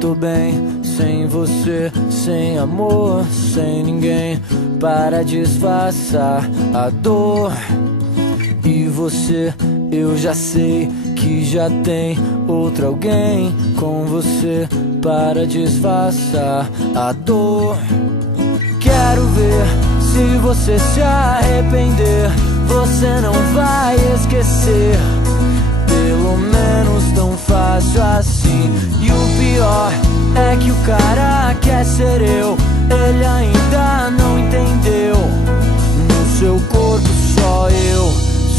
tô bem sem você, sem amor, sem ninguém para disfarçar a dor. E você, eu já sei que já tem outro alguém com você para disfarçar a dor. Quero ver se você se arrepender, você não vai esquecer, pelo menos tão fácil assim. E o pior é que o cara quer ser eu, ele ainda não entendeu. No seu corpo só eu,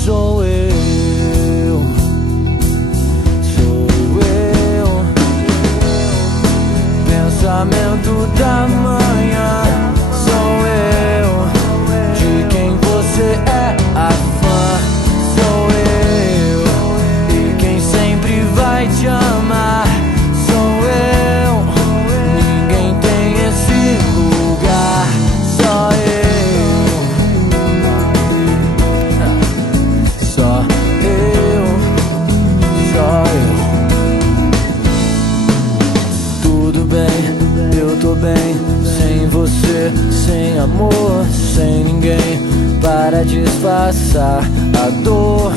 sou eu, sou eu. Pensamento da manhã, sou eu. De quem você é a fã, sou eu. E quem sempre vai te amar, sou eu. Ninguém tem esse lugar, só eu. Só eu, só eu. Tudo bem, eu tô bem sem você, sem amor, sem ninguém para disfarçar a dor.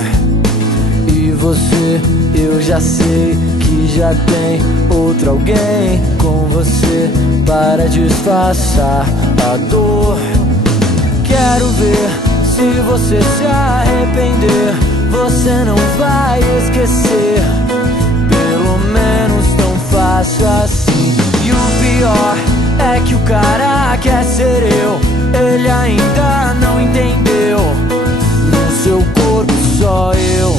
E você, eu já sei que já tem outro alguém com você para disfarçar a dor. Quero ver se você se arrepender, você não vai esquecer, pelo menos tão fácil assim. E o pior é que o cara quer ser eu, ele ainda não entendeu. No seu corpo só eu,